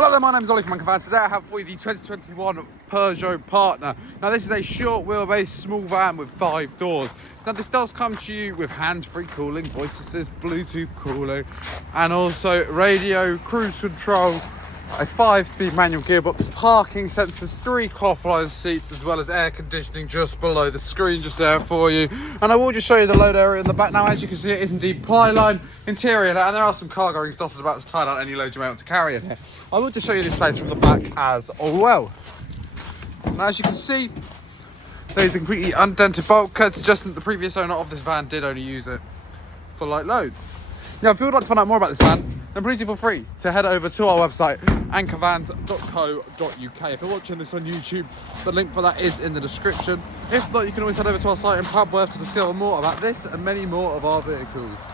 Hello there, my name is Ollie from Unmatched. Today I have for you the 2021 Peugeot Partner. Now this is a short wheelbase small van with 5 doors. Now this does come to you with hands-free cooling, voice assist, Bluetooth cooling, and also radio, cruise control, a 5-speed manual gearbox, parking sensors, 3 cloth-lined seats, as well as air conditioning just below the screen just there for you. And I will just show you the load area in the back. Now as you can see, it is indeed ply-line interior, and there are some cargo rings dotted about to tie down any load you may want to carry in here. I will just show you this space from the back as well. Now as you can see, there's a completely undented bulkhead, suggesting that the previous owner of this van did only use it for light loads. Now, if you would like to find out more about this van, then please feel free to head over to our website, anchorvans.co.uk. If you're watching this on YouTube, the link for that is in the description. If not, you can always head over to our site in Pubworth to discover more about this and many more of our vehicles.